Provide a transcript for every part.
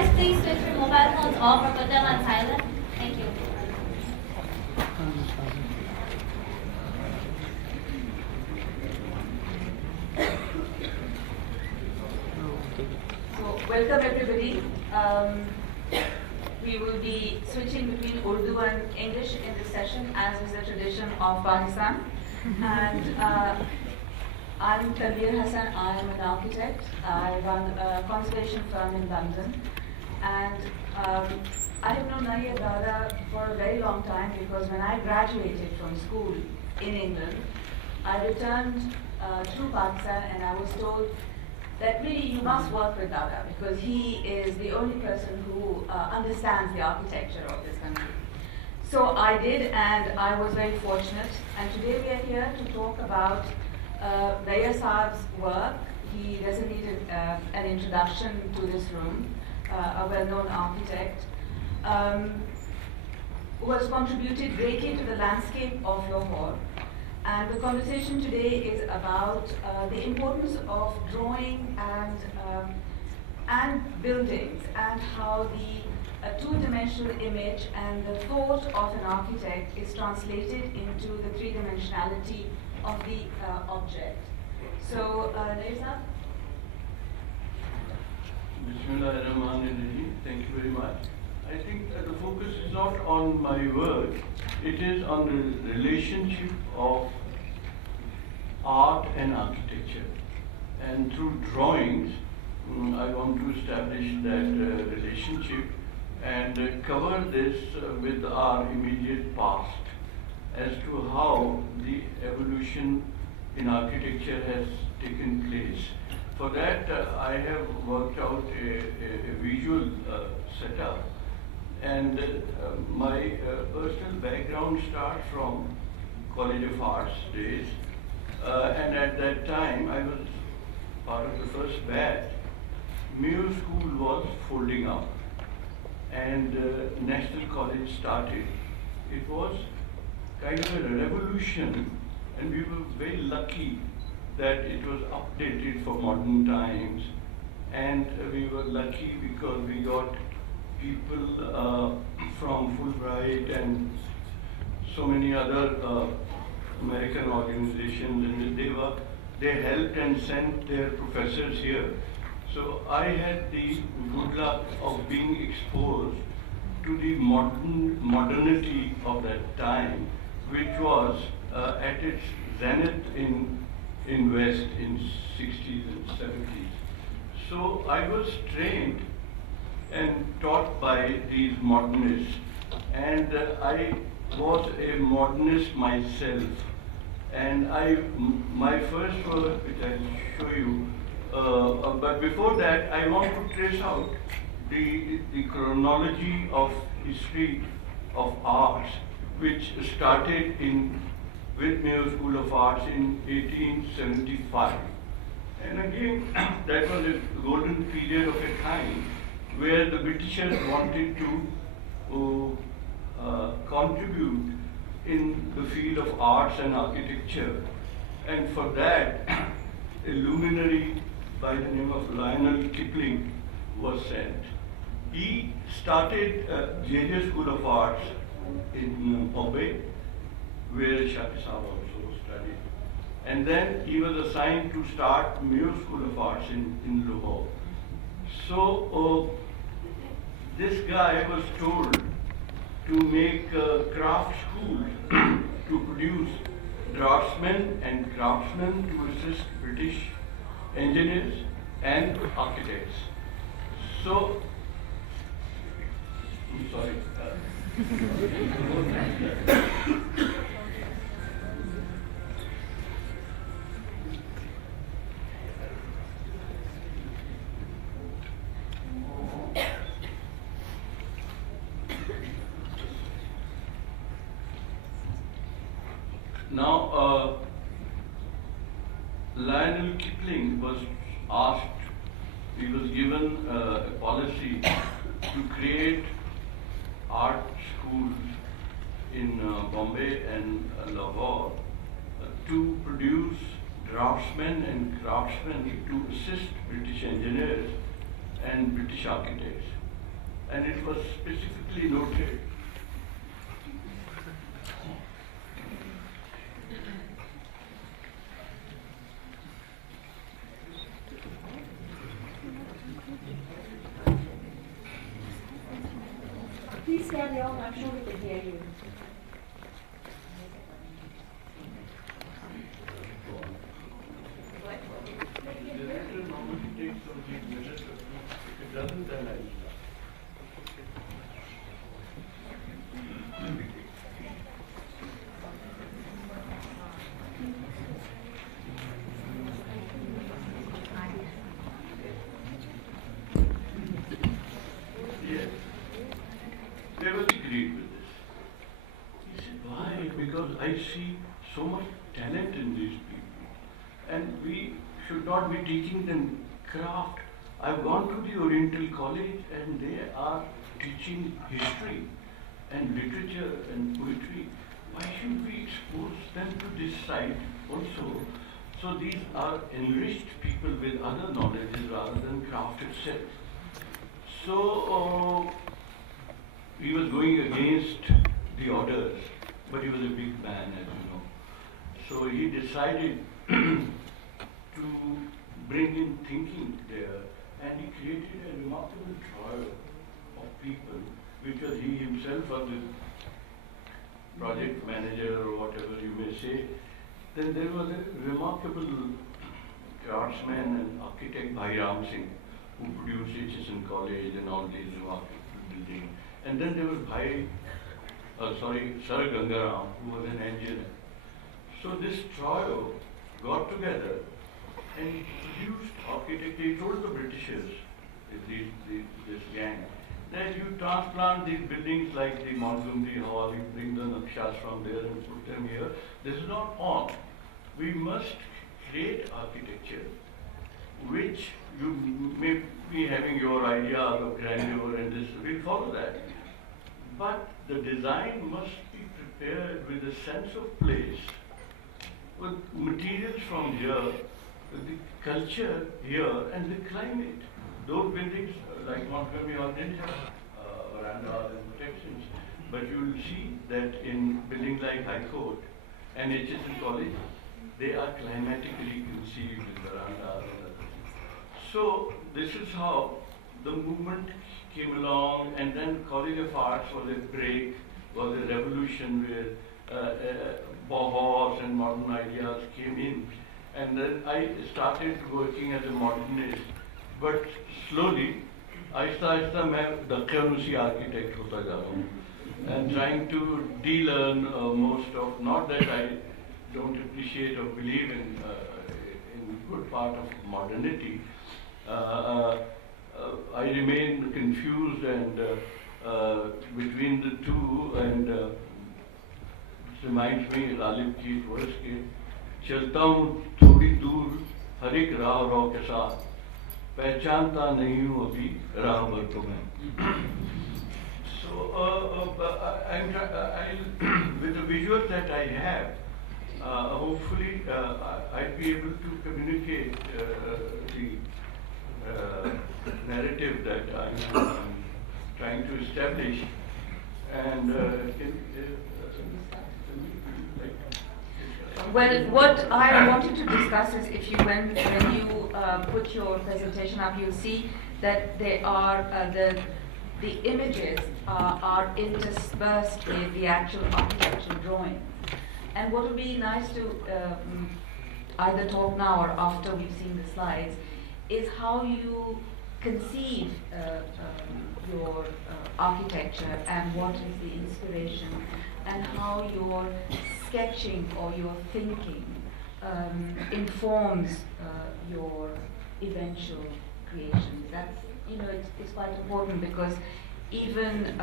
guys please switch your mobile phones off or put them on silent? Thank you. So, welcome everybody. We will be switching between Urdu and English in this session, as is the tradition of Pakistan. And I'm Tanvir Hasan. I am an architect. I run a conservation firm in London. And I have known Nayyar Dada for a very long time because when I graduated from school in England, I returned to Pakistan and I was told that really you must work with Dada because he is the only person who understands the architecture of this country. So I did, and I was very fortunate. And today we are here to talk about Nayyar Saab's work. He doesn't need an introduction to this room, a well-known architect, who has contributed greatly to the landscape of Lahore. And the conversation today is about the importance of drawing and buildings, and how the two-dimensional image and the thought of an architect is translated into the three-dimensionality of the object. So, Nayyar? Bismillahirrahmanirrahim. Thank you very much. I think the focus is not on my work, it is on the relationship of art and architecture. And through drawings, I want to establish that relationship and cover this with our immediate past as to how the evolution in architecture has taken place. For that, I have worked out a visual setup. And my personal background starts from College of Arts days. And at that time, I was part of the first batch. Mayo School was folding up. And National College started. It was kind of a revolution, and we were very lucky that it was updated for modern times. And we were lucky because we got people from Fulbright and so many other American organizations, and they helped and sent their professors here. So I had the good luck of being exposed to the modernity of that time, which was at its zenith in West in 60s and 70s. So I was trained and taught by these modernists, and I was a modernist myself. And my first work, which I'll show you, but before that, I want to trace out the chronology of history of arts, which started with Mayo School of Arts in 1875. And again, that was a golden period of a time where the Britishers wanted to contribute in the field of arts and architecture. And for that, a luminary by the name of Lionel Kipling was sent. He started JJ School of Arts in Bombay, where Shaki Saab also studied. And then he was assigned to start Mayo School of Arts in Lahore. So this guy was told to make craft schools to produce draftsmen and craftsmen to assist British engineers and architects. So, I'm sorry. Now, Lionel Kipling was asked, he was given a policy to create art schools in Bombay and Lahore to produce draftsmen and craftsmen to assist British engineers and British architects. and it was specifically noted. Please carry on, I'm sure we can hear you. The director normally takes some of these measures. If it doesn't, then I will. Yes. They were agreed with this. He said, why? Because I see so much talent in these people. And we should not be teaching them craft. I've gone to the Oriental College and they are teaching history and literature and poetry. Why should we expose them to this side also? So these are enriched people with other knowledges rather than craft itself. So he was going against the orders, but he was a big man, as you know. So he decided to bring in thinking there, and he created a remarkable trial of people, because he himself was a project manager or whatever you may say. Then there was a remarkable craftsman and architect, Bhairam Singh, who produced Hitchison College and all these remarkable buildings. And then there was Sir Gangaram, who was an engineer. So this trio got together and produced architecture. They told the Britishers, this gang, that you transplant these buildings like the Montgomery Hall, you bring the nakshas from there and put them here. This is not on. We must create architecture which you may be having your idea of grandeur and this, we'll follow that. But the design must be prepared with a sense of place, with materials from here, with the culture here and the climate. Those buildings like Montgomery Hall didn't have verandas and protections, but you will see that in buildings like High Court and Hitchison College, they are climatically conceived with verandas and other things. So this is how the movement came along, and then College of Arts was a break, was a revolution where Bauhaus and modern ideas came in. And then I started working as a modernist, but slowly, आहिस्ता मैं दक्षिणानुसी architect होता जा रहा हूँ, and trying to de-learn most of, not that I don't appreciate or believe in good part of modernity. I remain confused and between the two, and it reminds me Ghalib की वर्ष के चलता हूँ थोड़ी दूर हर एक राह के साथ पहचानता नहीं हूँ अभी राह को मैं. So with the visuals that I have, hopefully I'll be able to communicate the narrative that I'm trying to establish, and well, what I wanted to discuss is, if you when you put your presentation up, you'll see that there are the images are interspersed with the actual architectural drawings. And what would be nice to either talk now or after we've seen the slides is how you conceive your architecture and what is the inspiration, and how your sketching or your thinking informs your eventual creation. That's, it's quite important, because even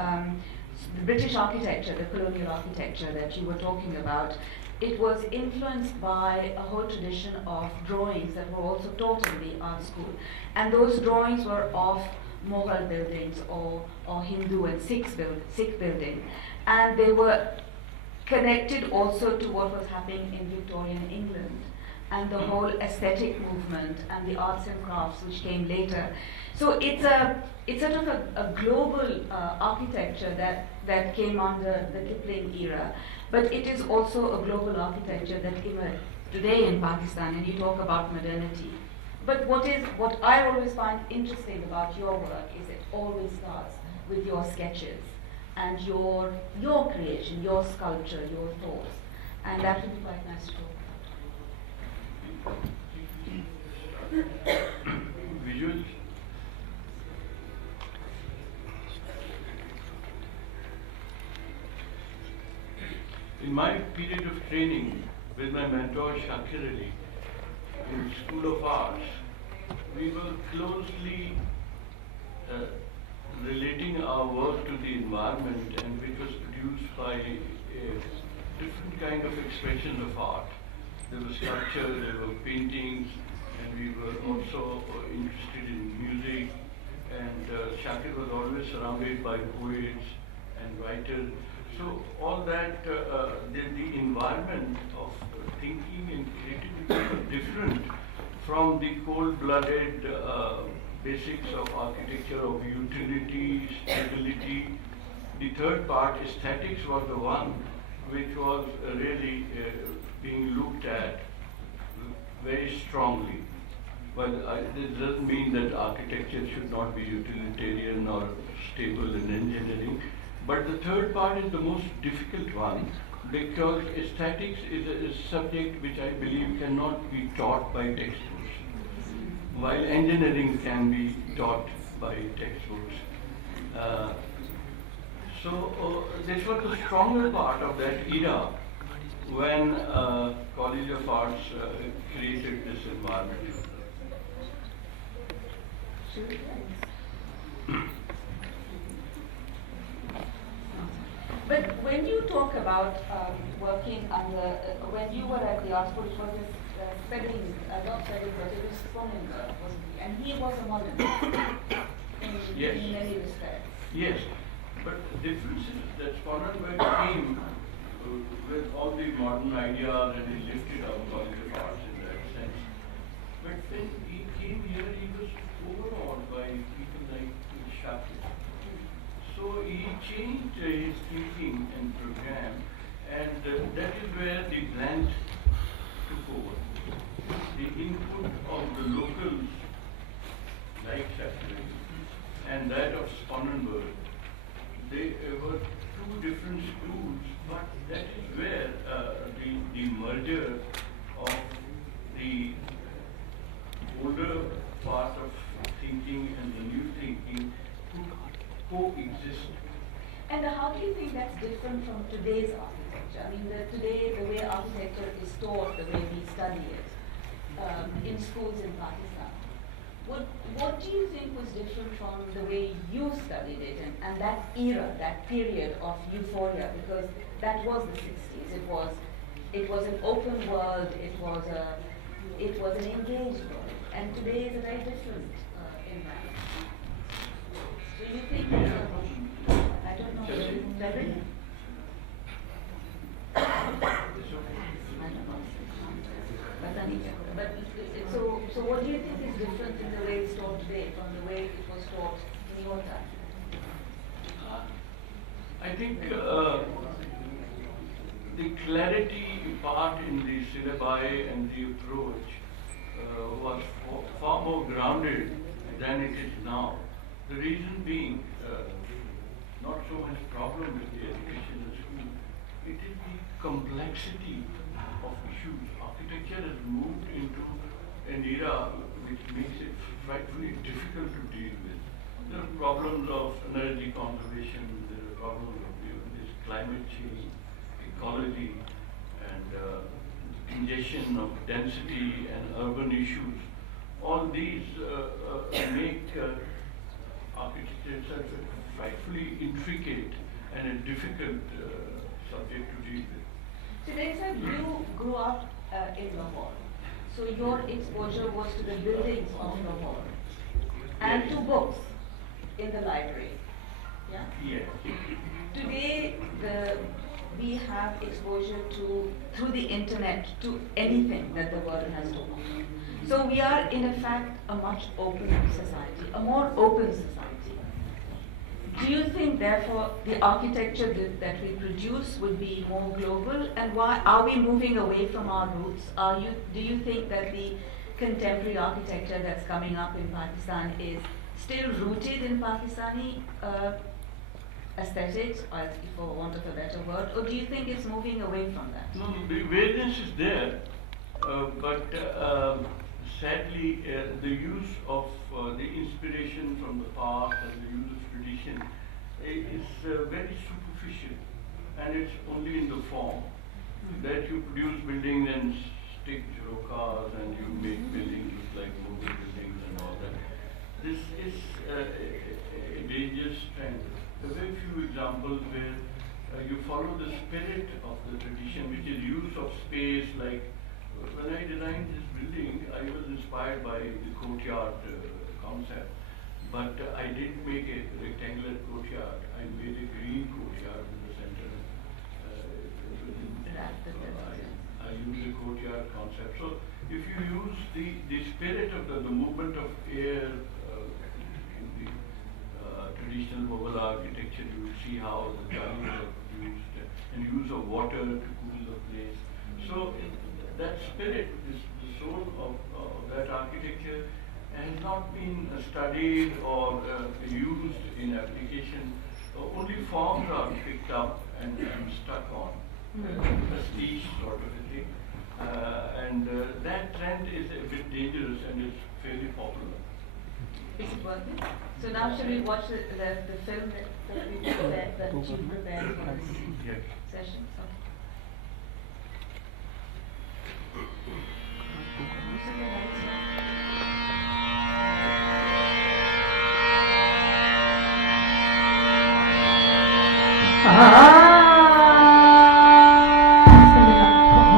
the British architecture, the colonial architecture that you were talking about, it was influenced by a whole tradition of drawings that were also taught in the art school. And those drawings were of Mughal buildings or Hindu and Sikh building. And they were connected also to what was happening in Victorian England. and the whole aesthetic movement and the arts and crafts which came later. So it's sort of a global architecture that came under the Kipling era, but it is also a global architecture that emerged today in Pakistan, and you talk about modernity. But what I always find interesting about your work is it always starts with your sketches and your creation, your sculpture, your thoughts, and that would be quite nice to talk about. Visuals. In my period of training with my mentor Shakir Ali in School of Arts, we were closely relating our work to the environment, and which was produced by different kind of expressions of art. There was sculpture, there were paintings, and we were also interested in music. And Shakir was always surrounded by poets and writers. So all that, the environment of thinking and creativity was different from the cold-blooded basics of architecture, of utility, stability. The third part, aesthetics, was the one which was really being looked at very strongly. Well, this doesn't mean that architecture should not be utilitarian or stable in engineering. But the third part is the most difficult one, because aesthetics is a subject which I believe cannot be taught by textbooks, while engineering can be taught by textbooks. So this was the stronger part of that era when College of Arts created this environment. But when you talk about working under, when you were at the art school, it was this Federing, not Federing, but it was Sonnenberg, wasn't he? And he was a modernist in many respects. Yes, but the difference is that Sonnenberg came with all the modern ideas and he lifted up College of Arts in that sense. But when he came here, he was overawed by people like Shakir. So he changed his thinking and program, and that is where the blend took over. The input of the locals, like Shakir, and that of Sonnenberg, they were two different schools, but that is where the merger of the older part of thinking and the new thinking coexist. And how do you think that's different from today's architecture? I mean, today the way architecture is taught, the way we study it in schools in Pakistan. What do you think was different from the way you studied it and that era, that period of euphoria? Because that was the 60s. It was an open world. It was an engaged world. And today is a very different environment. So you think, I don't know, David? But so what do you think is different in the way it's taught today from the way it was taught in your time? I think the clarity part in the syllabi and the approach was far more grounded than it is now. The reason being, not so much problem with the education in school, it is the complexity of issues. Architecture has moved into an era which makes it frightfully difficult to deal with. There are problems of energy conservation, there are problems of this climate change, ecology, and congestion of density and urban issues. All these make architecture itself a frightfully intricate and a difficult subject to deal with. So they said you grew up in Lahore. So your exposure was to the buildings of Lahore and to books in the library. Yeah? Yes. Today, we have exposure to, through the internet, to anything that the world has to offer. So we are, in fact, a much open society, a more open society. Do you think, therefore, the architecture that we produce would be more global? And why are we moving away from our roots? Do you think that the contemporary architecture that's coming up in Pakistan is still rooted in Pakistani aesthetics, or for want of a better word, or do you think it's moving away from that? No, the variance is there, but sadly, the use of the inspiration from the past and the use of tradition is very superficial, and it's only in the form that you produce buildings and stick cars and you make buildings look like movie buildings and all that. This is a dangerous trend. There are very few examples where you follow the spirit of the tradition, which is use of space. Like when I designed this building, I was inspired by the courtyard concept, but I didn't make a rectangular courtyard. I made a green courtyard in the center. I use the courtyard concept. So if you use the spirit of the movement of air in the traditional Mughal architecture, you will see how the gullies are used and use of water to cool the place. So that spirit, the soul of that architecture has not been studied or used in application. Only forms are picked up and stuck on, prestige sort of a thing. That trend is a bit dangerous and is fairly popular. Is it working? So now should we watch the film that we prepared, that you prepared for this session?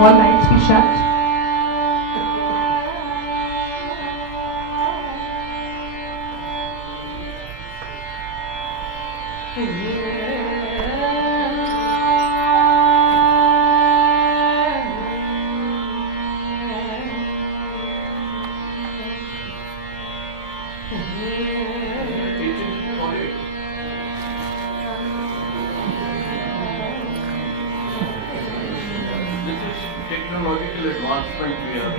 All lights be shut. Technological advancement we are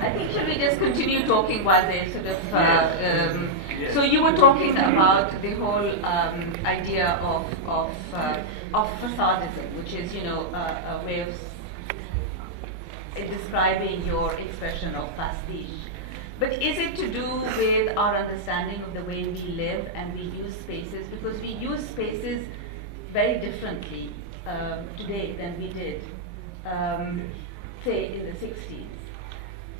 I think should we just continue talking while they sort of so you were talking about the whole idea of facadism, which is, you know, a way of describing your expression of pastiche. But is it to do with our understanding of the way we live and we use spaces? Because we use spaces very differently today than we did, say, in the 60s.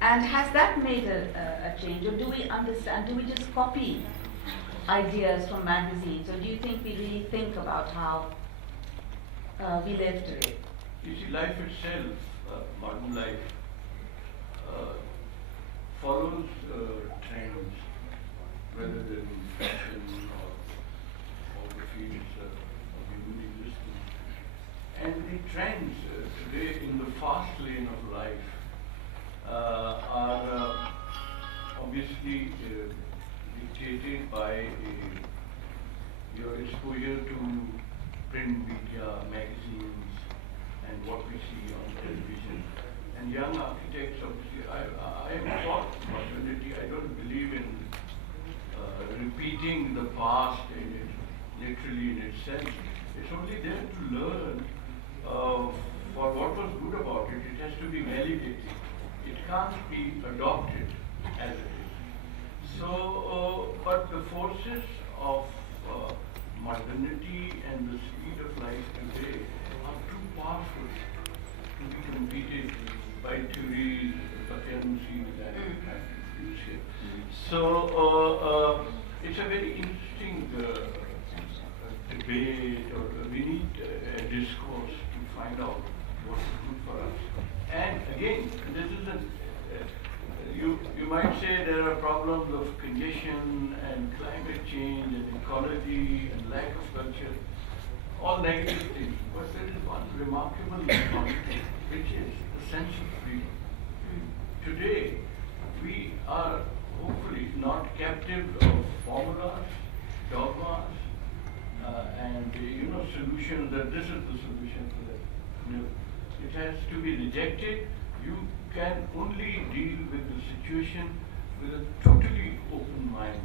And has that made a change, or do we understand, do we just copy ideas from magazines, or do you think we really think about how we live today? You see, life itself, modern life, follows trends, whether they're in fashion or the fields of human existence. And the trends today in the fast lane of life are obviously dictated by your exposure to print media, magazines, and what we see on television. And young architects, obviously, I am for possibility. I don't believe in repeating the past literally in its sense. It's only there to learn for what was good about it. It has to be validated. It can't be adopted as it is. So, but the forces of modernity and the speed of life today are too powerful to be competed by theories, that use here. So, it's a very interesting debate, or we need discourse to find out what is good for us. And again, this is you might say there are problems of congestion and climate change and ecology and lack of culture, all negative things. But there is one remarkable quality, which is the sense of freedom. Today, we are hopefully not captive of formulas, dogmas, and solutions that this is the solution to that. No. It has to be rejected. You can only deal with the situation with a totally open mind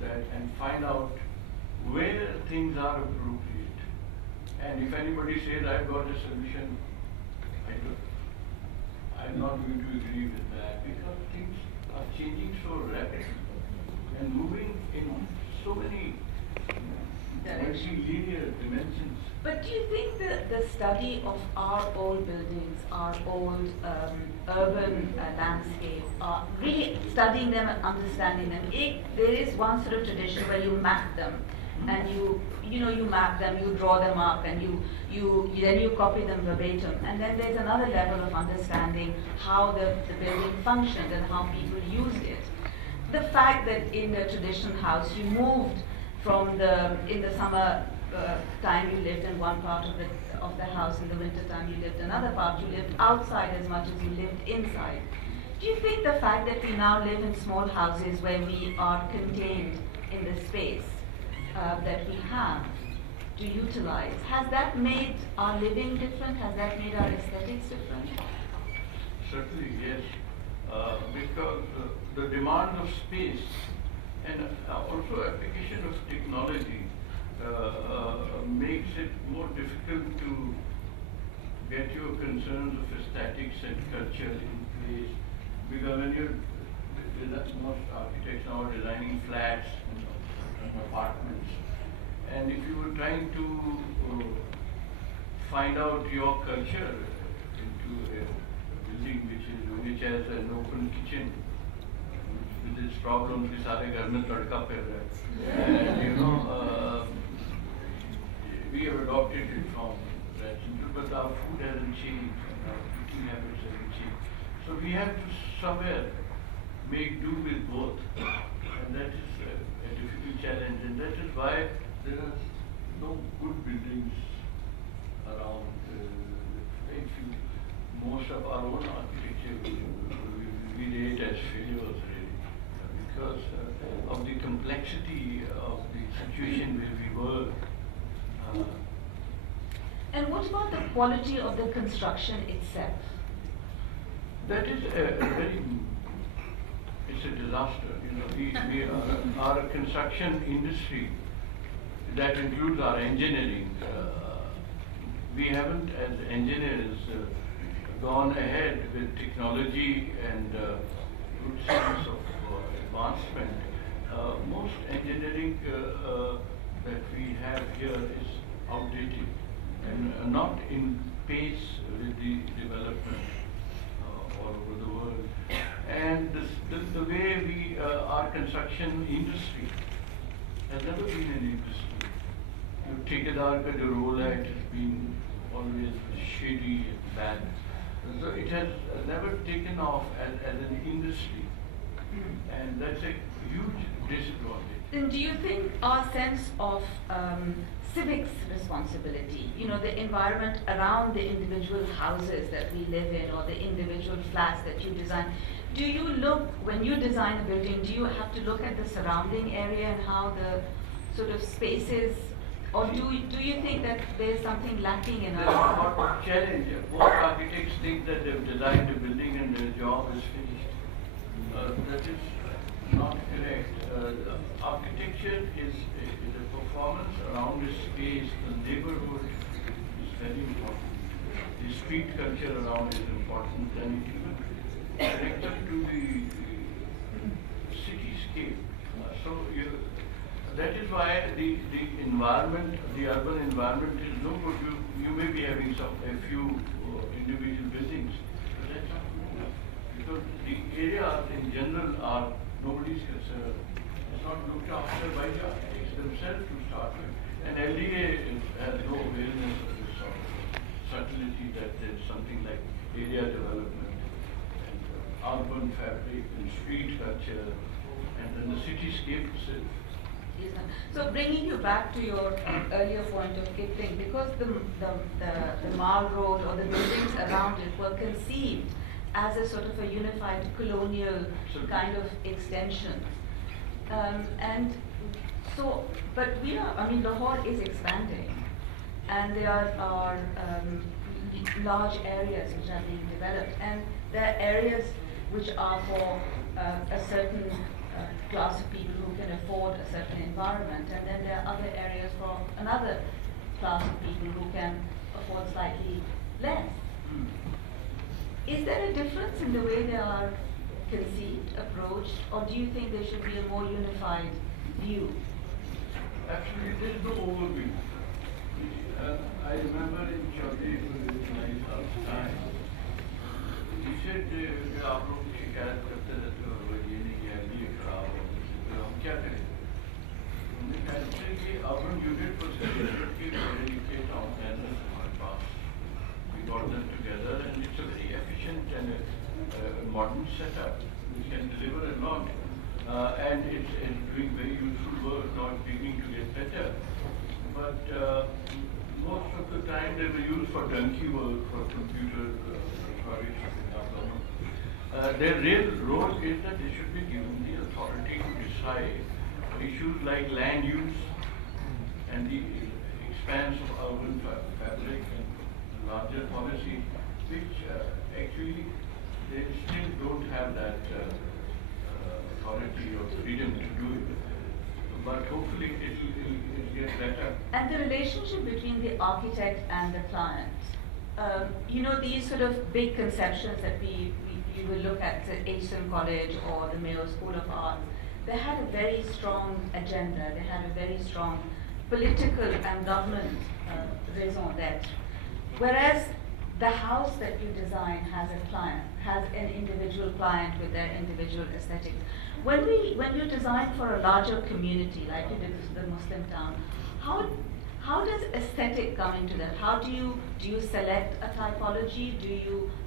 and find out where things are appropriate. And if anybody says, I've got a solution, I'm not going to agree with that, because things are changing so rapidly and moving in so many linear dimensions. But do you think that the study of our old buildings, our old urban landscape, really studying them and understanding them, there is one sort of tradition where you map them, and you map them, you draw them up, and then you copy them verbatim, and then there's another level of understanding how the building functioned and how people used it. The fact that in a traditional house you moved from in the summer time you lived in one part of the house, in the winter time you lived another part, you lived outside as much as you lived inside. Do you think the fact that we now live in small houses where we are contained in the space that we have to utilize, has that made our living different? Has that made our aesthetics different? Certainly, yes. Because the demand of space and also application of technology makes it more difficult to get your concerns of aesthetics and culture in place. Because when most architects now are designing flats and apartments, and if you were trying to find out your culture into a building which has an open kitchen, with its problems, we सारे घर में तड़का पे रहा है, and we have adopted it from that, but our food hasn't changed, and our eating habits haven't changed. So we have to somewhere make do with both, and that is a difficult challenge, and that is why there are no good buildings around. Very few. Most of our own architecture we rate as failures, really, because of the complexity of the situation where we were. And what about the quality of the construction itself? That is it's a disaster. Our construction industry, that includes our engineering. We haven't, as engineers, gone ahead with technology and good sense of advancement. Most engineering that we have here is outdated and not in pace with the development all over the world. And the way our construction industry has never been an industry. ठेकेदार का जो role है, it has been always shady and bad. So it has never taken off as an industry, and that's a huge disadvantage. Then do you think our sense of civics responsibility, the environment around the individual houses that we live in or the individual flats that you design, do you look, when you design a building, do you have to look at the surrounding area and how the sort of spaces, or do you think that there's something lacking in There's a lot of challenge. Most architects think that they've designed a building and their job is finished. That is not correct. Architecture is a performance around a space. The neighborhood is very important. The street culture around is important, and even connected to the cityscape. That is why the environment, the urban environment is no good. You may be having a few individual buildings, but that's not good enough. Because the areas in general are nobody's concern. It's not looked after by the architects themselves to start with. And LDA has no awareness of this sort of that there's something like area development and urban fabric and street culture and then the cityscape itself. Yes, ma'am. So bringing you back to your earlier point of Kipling, because the Mall Road or the buildings around it were conceived as a sort of a unified colonial kind of extension. And so, but we are, I mean, Lahore is expanding and there are large areas which are being developed, and there are areas which are for a certain class of people who can afford a certain environment, and then there are other areas for another class of people who can afford slightly less. Is there a difference in the way they are conceived, approached, or do you think there should be a more unified view? Actually, there is no overview. I remember in Chaudhry, my first time, he said, आप लोग शिकायत करते रहते हो ये नहीं है ये खराब है तो हम क्या करें? हमने कहा कि urban unit was created to eradicate our manners from our past. We got them together and it's a very efficient and modern setup. We can deliver a lot and it's doing very useful work, now it's beginning to get better. But most of the time they were used for donkey work, for computer storage, for example. Their real role is that they should be given the authority to decide issues like land use and the expanse of urban fabric and larger policy, which actually they still don't have that authority or freedom to do it. But hopefully it will get better. And the relationship between the architect and the client. You know, these sort of big conceptions that we will look at H.M. College or the Mayo School of Art, they had a very strong agenda. They had a very strong political and government raison d'etre. Whereas the house that you design has a client, has an individual client with their individual aesthetics. When you design for a larger community, like you did with the Muslim town, how does aesthetic come into that? How do you select a typology?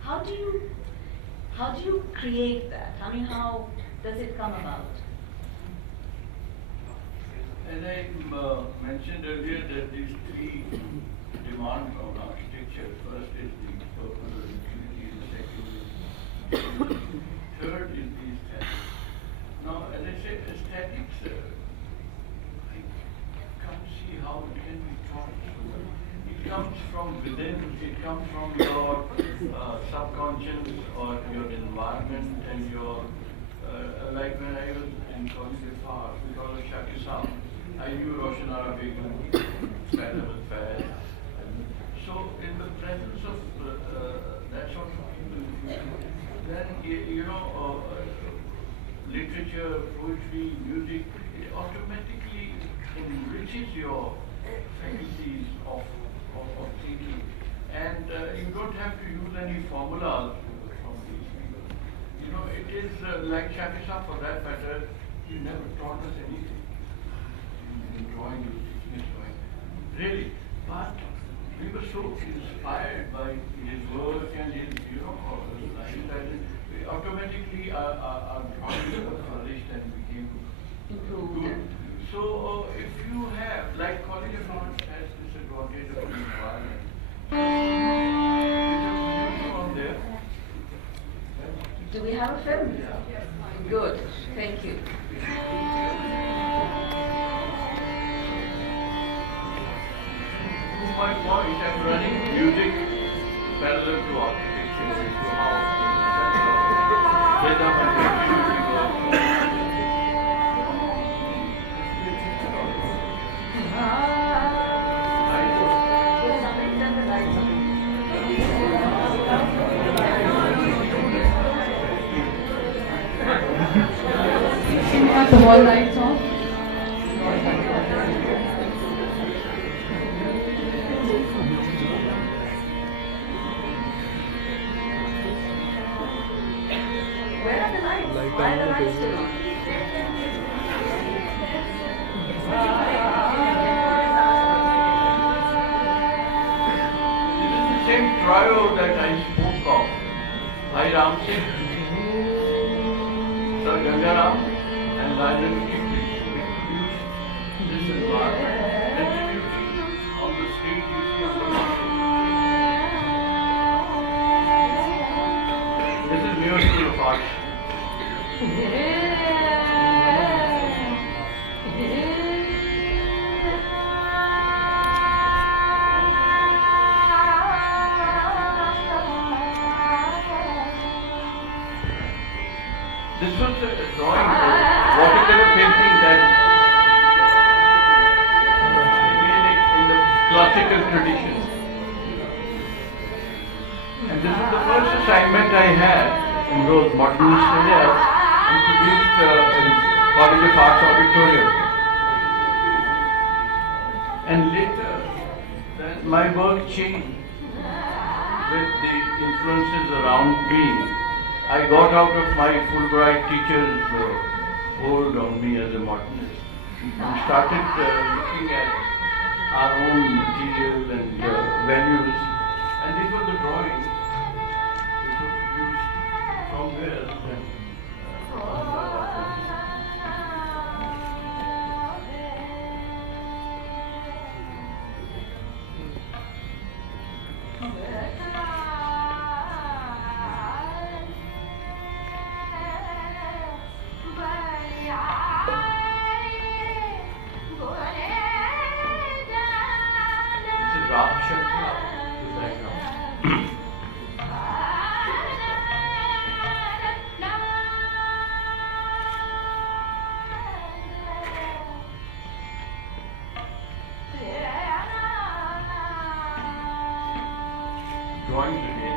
How do you create that? I mean, how does it come about? As I mentioned earlier, that these three demands on architecture. First is the purpose or utility, and the second is third is the aesthetics. Now, as I said, aesthetics, I can't see how it can be taught. It comes from within, it comes from your subconscious or your environment and your, like when I was in college at Far, because of Shaki Sam, I knew Roshan Ara Begum, Madam Fayed. So in the presence of that sort of people, then you know, literature, poetry, music, it automatically enriches your faculties of thinking, and you don't have to use any formulas from these people. You know, it is like Shakisha, for that matter, he never taught us anything. In drawing, he was teaching us drawing. Really. But we were so inspired by his work and his, you know, lifestyle. Automatically our drawing flourished and became good. So if you have, like College of Art has this advantage of the environment, from there. Do we have a film? Yeah. Good, thank you. My point, I'm running music parallel to architecture. So how rhythm and Can we have the wall lights on? Where are the lights? Why are the lights still on? This is the same trio that I spoke of, Bhai Ram Singh, Sir Gangaram, and Rajan introduced this environment. Introduced on the stage, you see on the bottom. This is New York School of Arts. This was a drawing, watercolor painting that again in the classical tradition. And this is the first assignment I had in those modernist areas and produced in College of Arts Auditorium. And later, then my work changed with the influences around me. I got out of my Fulbright teacher's hold on me as a modernist and started looking at our own material and values. And these were the drawings which were produced from there. Drawings again.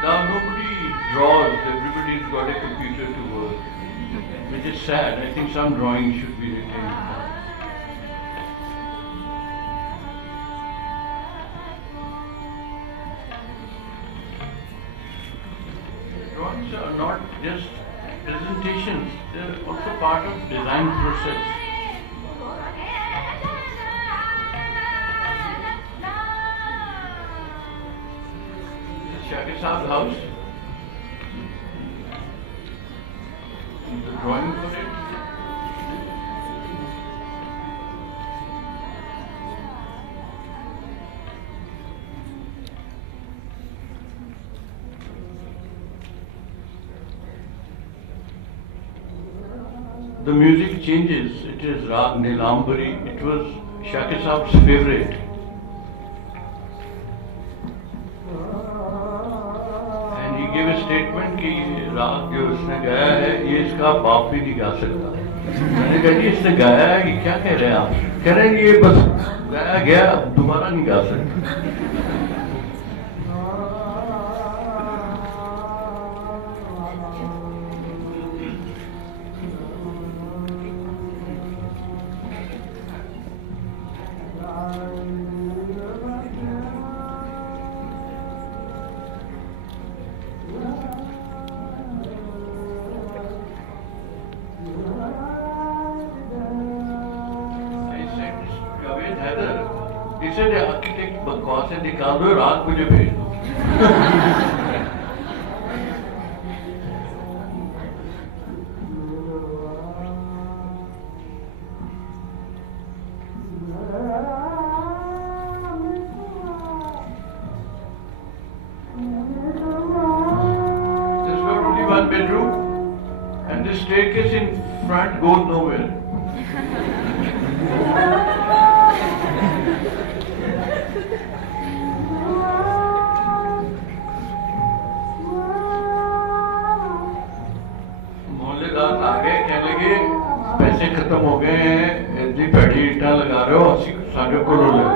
Now nobody draws, everybody's got a computer to work, which is sad. I think some drawings should be retained. Drawings are not just presentations, they're also part of design process. Shakir Saab's house. The drawing for it. The music changes. It is Rag Nilambari. It was Shakir Saab's favorite. Give a statement कि राग जो उसने गाया है ये इसका बाप भी नहीं गा सकता। मैंने कहा जी इसने गाया है कि क्या कह रहे हैं आप? कह रहे हैं ये बस गाया गया अब दोबारा नहीं गा सकता। इसे आर्किटेक्ट बकवास से निकाल दो रात मुझे भेज दो। There's got only one bedroom, and this staircase in front goes nowhere. पैसे खत्म हो गए हैं, इतनी पैड़ी ईंटा लगा रहे हो, ਸਾਡੇ ਕੋਲੋਂ ਲੈ ਲਓ।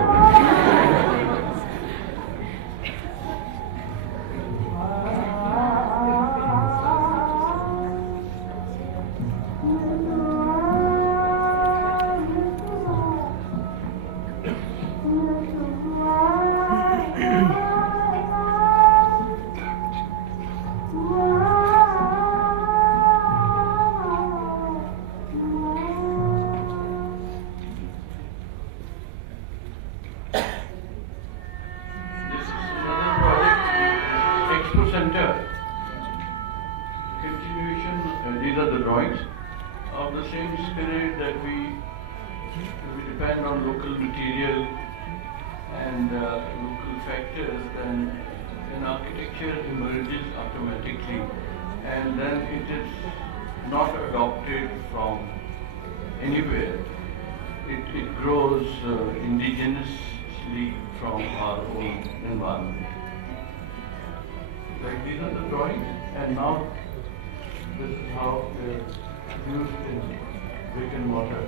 These are the drawings of the same spirit that we depend on local material and local factors, then an architecture emerges automatically, and then it is not adopted from anywhere. It grows indigenously from our own environment. Like these are the drawings, and now this is how they're used in brick and mortar.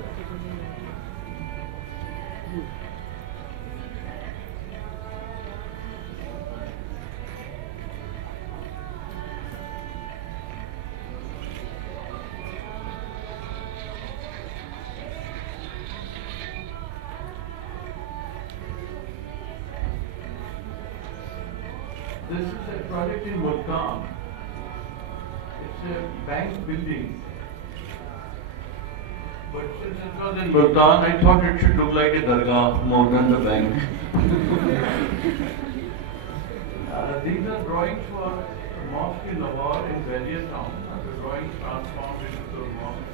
This is a project in Multan. It's a bank building. But since it was in Multan, I thought it should look like a dargah more than the bank. These are drawings for a mosque in Lahore in various towns. The drawings transformed into the mosque.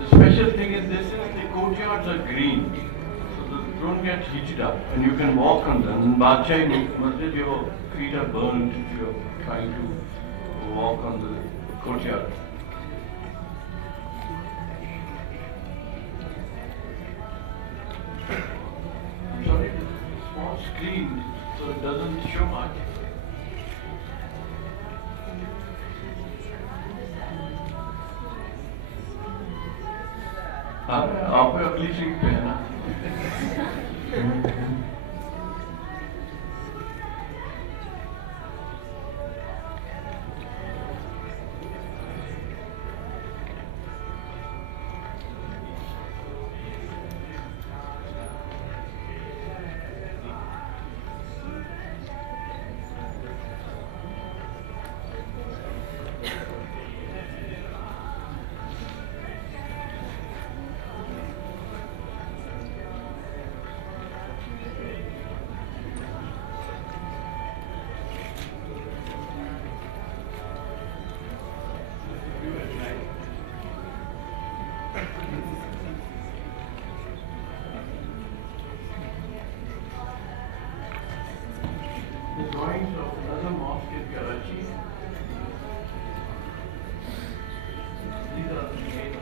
The special thing is this is the courtyards are green. Don't get heated up, and you can walk on them. In Badshah Masjid, your feet are burned if you're trying to walk on the courtyard. I'm sorry, it's a small screen, so it doesn't show much. आप अगली seat पे है ना? Drawings of another mosque in Karachi. These are the main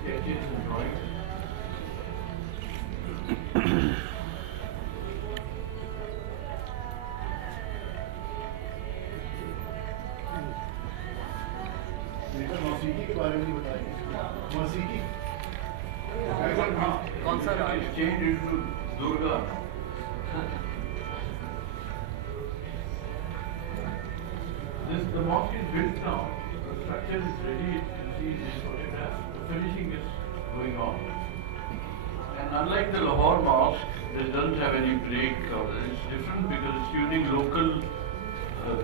sketches and drawings. मौसीकी के बारे में बताइए। मौसीकी कौन सा राग? Changed into Durga. The mosque is built now. The structure is ready. You can see in this photograph. The finishing is going on. And unlike the Lahore mosque, this doesn't have any break. It's different because it's using local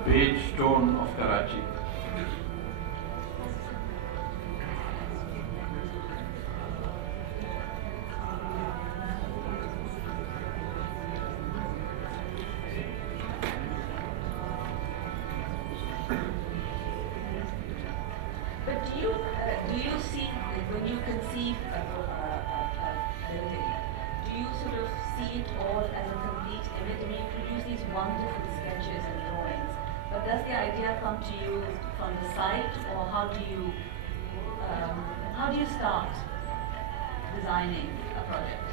beige stone of Karachi. But do you see, when you conceive a building, do you sort of see it all as a complete image? I mean, you produce these wonderful sketches and drawings, but does the idea come to you from the site, or how do you start designing a project?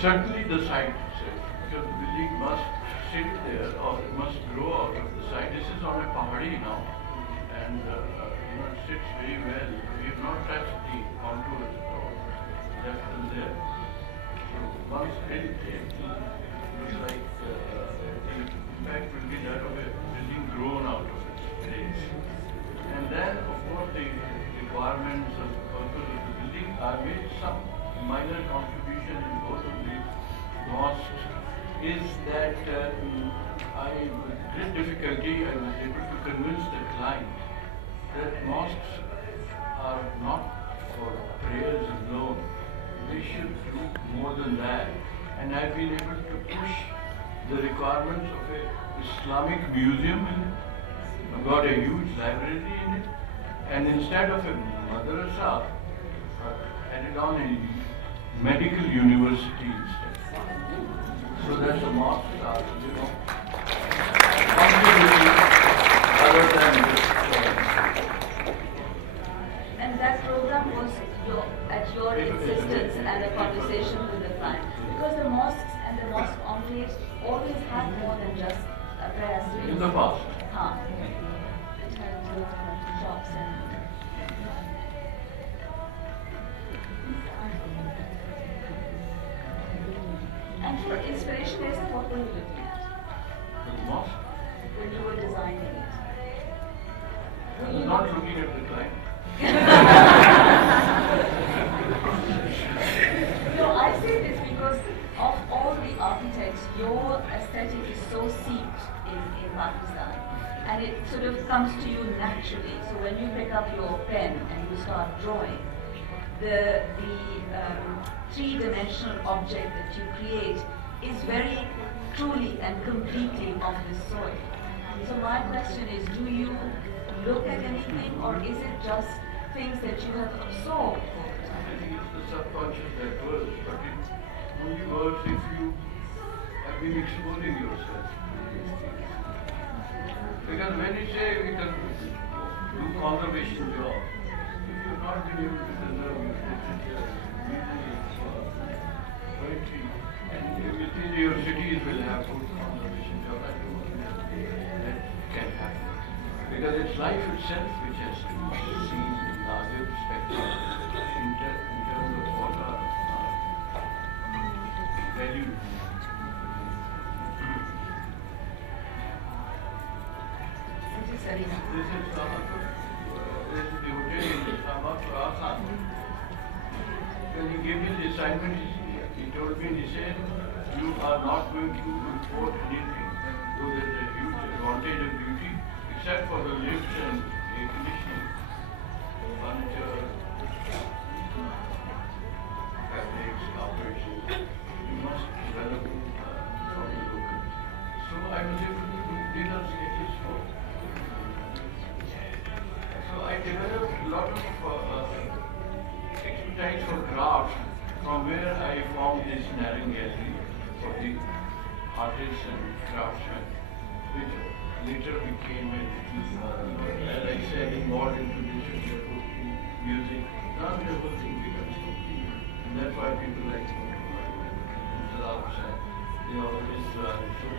Certainly the site itself, because the building must sit there or it must grow out of the site. This is on a pahadi now, and it sits very well. We have not touch the contours or left and there. So once built, it looks like the impact will be that of a building grown out of its place. And then, of course, the requirements and purpose of the building, I made some minor contribution in both of these mosques. Is that with great difficulty I was able to convince the client that mosques are not for prayers alone. They should do more than that. And I've been able to push the requirements of an Islamic museum in it. I've got a huge library in it. And instead of a madrasa, I've added on a medical university instead. So that the mosques are, contributing other than just. And that program was at your insistence and a conversation with the client. Because the mosques and the mosque enclaves always have more than just a prayer space. In the past. It had shops and. And for inspiration, what were you looking at The mosque. when you were designing it? I was not looking at the client. No, I say this because of all the architects, your aesthetic is so steeped in Pakistan, and it sort of comes to you naturally. So when you pick up your pen and you start drawing, the three-dimensional object that you create is very truly and completely of the soil. So my question is, do you look at anything, or is it just things that you have absorbed? I think it's the subconscious that works, but it only works if you have been exposing yourself to these things. Because when you say we can do conservation job, if you've not been able to preserve your literature, music, poetry, and within your cities will have good conservation job, I don't think that can happen. Because it's life itself which has to be seen in larger perspective in terms of what are values. Sorry. This is the hotel in Tanvir Hasan. When he gave me the assignment, he told me, he said, you are not going to import anything, though there is a huge advantage of beauty, except for the lifts and air conditioning, furniture, fabrics, carpets. You must develop from the locals. So I was able to do little sketches for. So I developed a lot of expertise for crafts, from where I formed this narrow gallery for the artists and craftsmen, which later became, as I said, involved into literature, music. Now the whole thing becomes complete. And that's why people like Mr. Hasan, they always so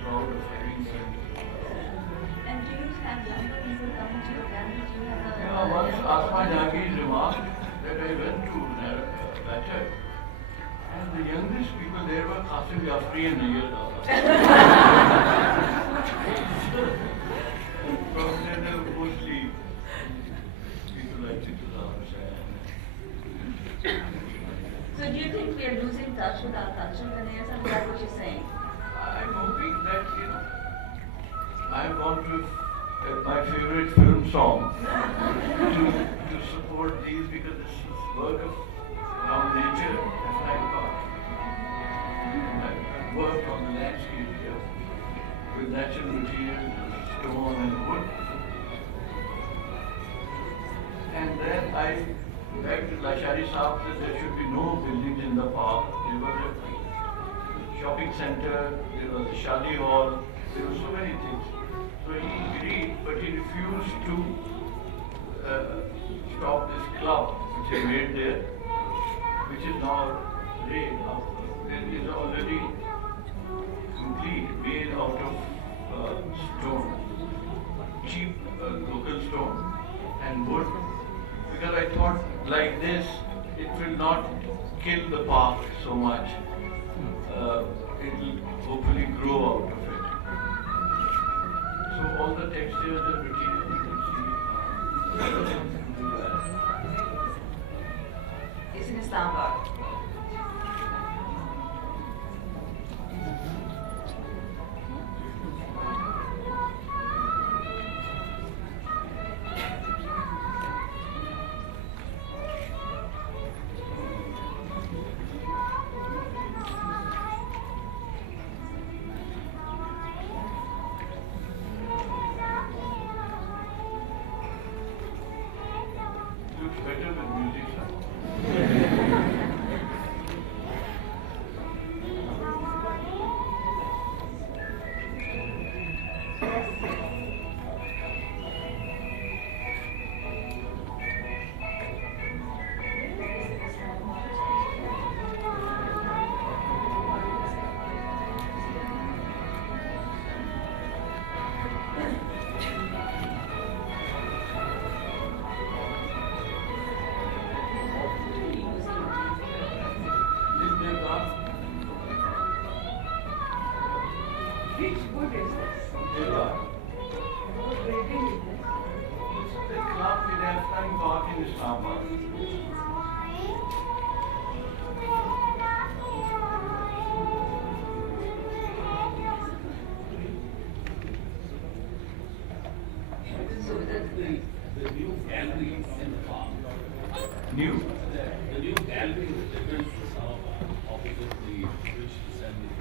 proud of having them. And do you have younger people coming to your gallery? Do you have a... Once Asma Jagi remarked that I went to Nayyar, and the youngest people there were Qasim Jafri and Nayyar Dada. From there mostly people like Tanvir Hasan. So do you think we are losing touch with our culture, Nayyar? Is that what you're saying? I'm hoping that, I've gone to my favorite film song to support these, because this is work of around nature and life art. I've worked on the landscape here with natural materials, stone and wood. And then I begged Lashari Saab that there should be no buildings in the park. There was a shopping center, there was a Shadi hall, there were so many things. So he agreed, but he refused to stop this club which I made there, which is now laid out. It is already complete, made out of stone, cheap local stone and wood. Because I thought, like kill the park so much. It will hopefully grow out of it. So all the textures and materials you can see. It's in Islamabad. Looks better with music. Which book is this? What building is this? It's the club in Elfheim Park in Islamabad. So The new gallery in the park. New? The new gallery that they built in Islamabad, opposite the British Assembly.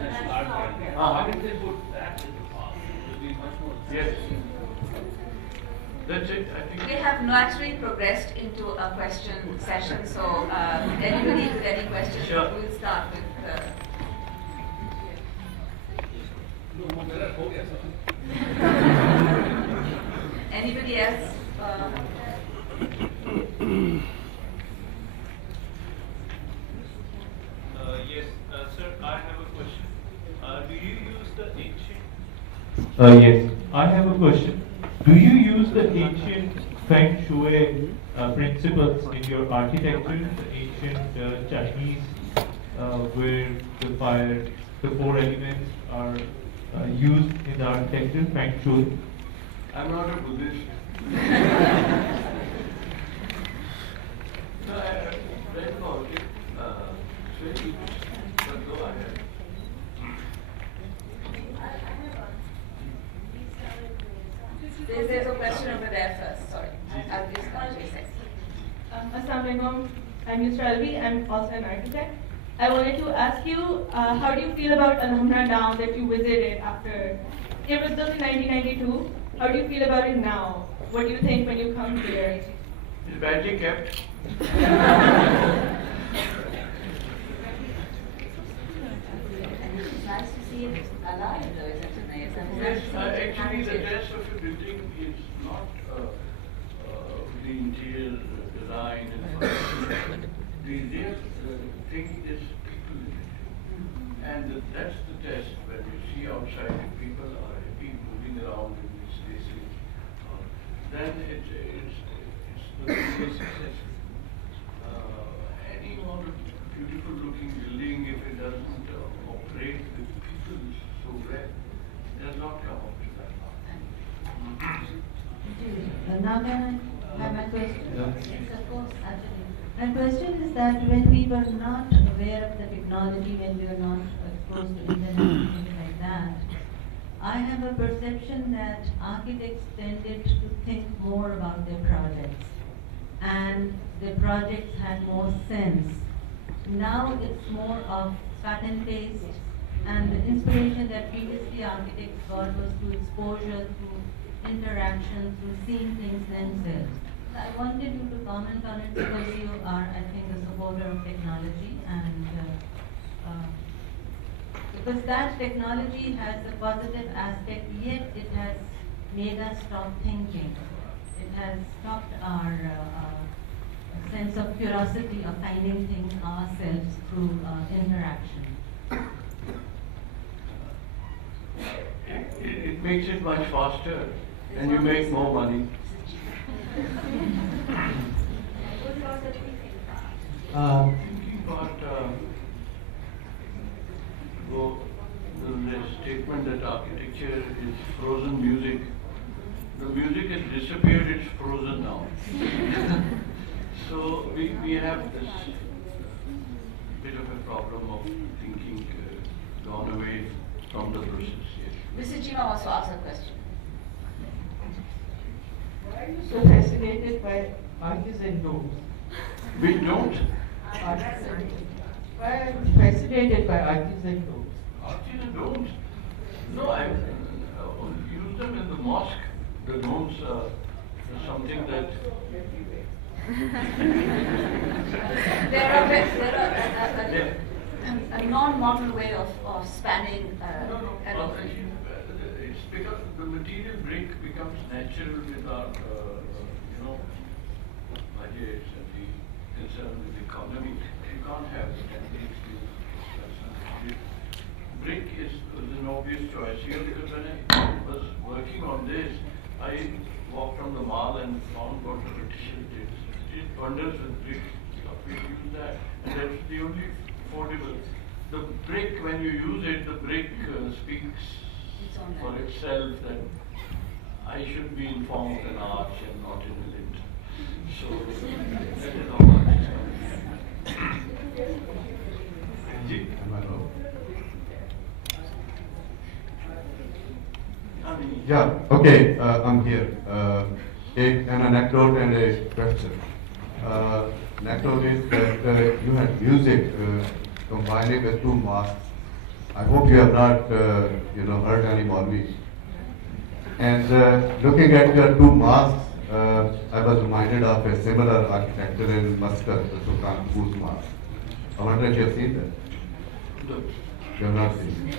National Art Gallery. Why did they put that in the park? It would be much more. Yes. That's it, I think. we have naturally progressed into a question session, so anybody with any questions, Sure. we'll start with. No, मेरा हो गया सब. Anybody else? Yes, sir, I have a question. Do you use the ancient? Yes, I have a question. Do you use the ancient Feng Shui principles in your architecture, the ancient Chinese, where the fire, the four elements are used in the architecture, Feng Shui? I'm not a Buddhist. No, I read about it. It's very interesting, but go ahead. There's a question over there first. Sorry, I'll give Sanjay second. Assalamualaikum. I'm Mr. Alvi. I'm also an architect. I wanted to ask you, how do you feel about Alhambra now that you visited after? It was built in 1992. How do you feel about it now? What do you think when you come here? It's badly kept. It's nice to see it alive, though, isn't it? Yes, actually the test of a building is not the interior design and function. The real thing is people in it. And that's the test when you see outside if people are happy moving around in these spaces. Then it's the real success. Any more beautiful looking building, if it doesn't operate with people so well, does not come up to that mark. Now can I have my question? Yes, of course, absolutely. My question is that when we were not aware of the technology, when we were not exposed to internet and things like that, I have a perception that architects tended to think more about their projects, and the projects had more sense. Now it's more of cut and paste, and the inspiration that previously architects got was through exposure, through interaction, through seeing things themselves. So I wanted you to comment on it because you are, I think, a supporter of technology, and because that technology has a positive aspect, yet it has made us stop thinking. It has stopped our sense of curiosity of finding things ourselves through interaction. It makes it much faster and you make more money. Thinking about the statement that architecture is frozen music. The music has disappeared, it's frozen now. So we have this bit of a problem of thinking gone away from the process. Yes. Mr. Chima wants to ask a question. Why are you so fascinated by arches and domes? We don't. Why are you fascinated by arches and domes? Arches and domes? No, I use them in the mosque. The domes are something that They're a non-modern way of spanning actually, it's because the material brick becomes natural with our, budgets and the concern with the economy. You can't have techniques with brick is an obvious choice here because when I was working on this, I walked on the mall and found what the British did. It did wonders with brick. We use that, and that's the only affordable. The brick, when you use it, the brick speaks for itself that I should be informed an arch and not in a lit. So that is how much is Yeah, okay, I'm here. An anecdote and a question. Anecdote is that you had music combining with two masks. I hope you have not, heard any Maulvi. And looking at your two masks, I was reminded of a similar architecture in Muscat, the Sultan Qaboos Mosque. I wonder if you have seen that. No. You have not seen it.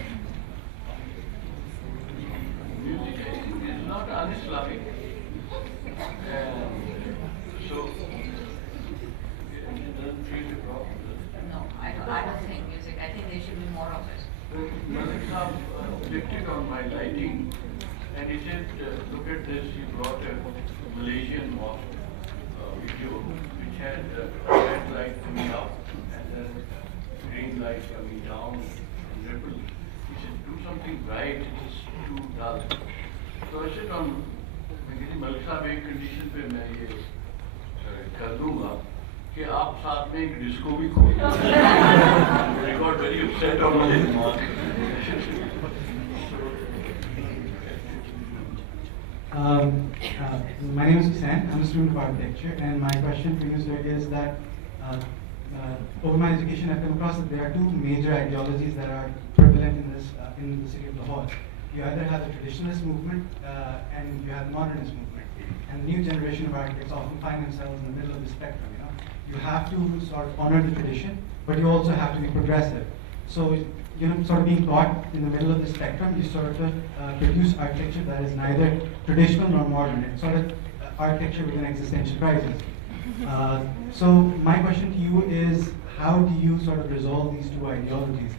Music, I think, is not un-Islamic. So, it doesn't create a problem. No, I don't think music. I think there should be more of it. Malik Saab objected on my lighting, and he said, look at this, he brought a Malaysian mosque video, which had red light coming up, and then green light coming down, and ripple. He said, do something bright, it is too dull. So I said, Malik Saab, एक condition पे मैं ये कर दूंगा कि आप साथ में एक डिस्को भी खोल दो। I got very upset on my mark. My name is Hussain. I'm a student of architecture, and my question for you, sir, is that over my education, I've come across that there are two major ideologies that are prevalent in the city of Lahore. You either have the traditionalist movement and you have the modernist movement. And the new generation of architects often find themselves in the middle of the spectrum. You have to sort of honor the tradition, but you also have to be progressive. So, sort of being caught in the middle of the spectrum, you sort of produce architecture that is neither traditional nor modern. It's sort of architecture with an existential crisis. So my question to you is, how do you sort of resolve these two ideologies?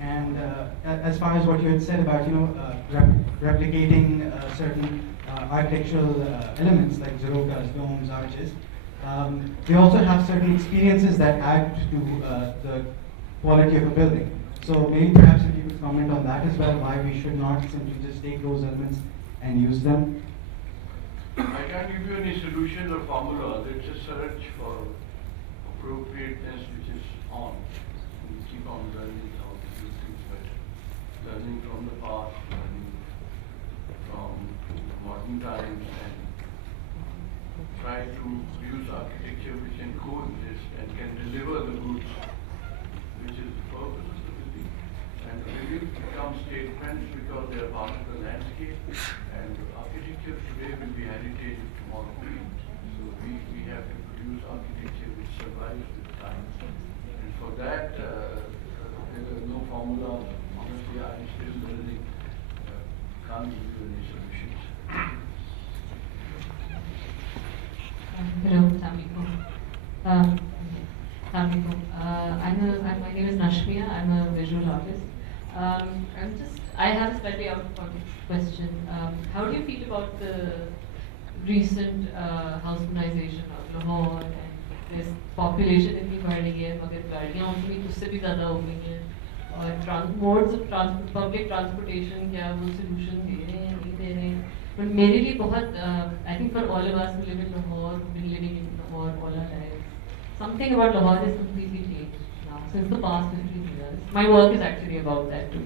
And as far as what you had said about, replicating certain architectural elements like Zirokas, domes, arches, they also have certain experiences that add to the quality of a building. So maybe perhaps if you could comment on that as well, why we should not simply just take those elements and use them. I can't give you any solution or formula. It's a search for appropriateness which is on. We keep on learning how to do things better. Learning from the past, learning from modern times, and try to use architecture which can coexist and can deliver the goods, which is the purpose of the building. And the buildings become statements because they are part of the landscape, and architecture today will be heritage of tomorrow. So we have to produce architecture which survives with time. And for that, there are no formulas. Honestly, I'm still learning. Can't give you any solutions. Hello, Assalamualaikum. My name is Nashmiya. I'm a visual artist. I have a slightly out of context question. How do you feel about the recent housemanization of Lahore and population इतनी बढ़ रही है मगर गाड़ियाँ उतनी उससे भी ज़्यादा हो गई हैं और modes of transport public transportation क्या वो सोल्यूशन दे रहे हैं नहीं दे रहे हैं बट मेरे लिए बहुत I think for all of us who live in Lahore who've been living in Lahore all our lives something about Lahore is completely changed now since the past 15 years. My work is actually about that too.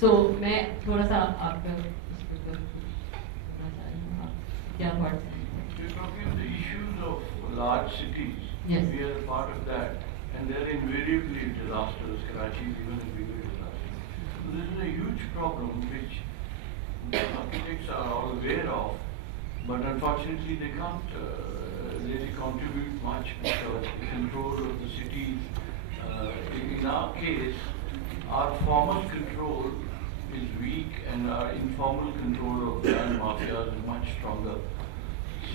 So मैं थोड़ा सा आपका उस पर करना चाहती हूँ आप क्या thoughts हैं? You're talking of the issues of large cities. Yes. We are part of that, and they're invariably disasters. Karachi is even a bigger disaster. So this is a huge problem which the architects are all aware of, but unfortunately they can't really contribute much because the control of the cities, in our case, our formal control is weak and our informal control of land mafias is much stronger.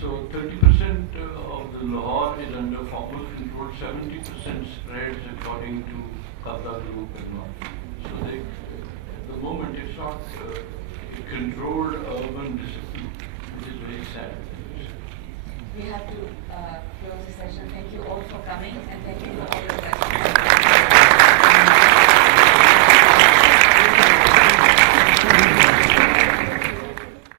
So 30% of the Lahore is under formal control, 70% spreads according to Qabda group and all. So they, at the moment it's not a controlled urban discipline, which is very sad. We have to close the session. Thank you all for coming and thank you for all your questions.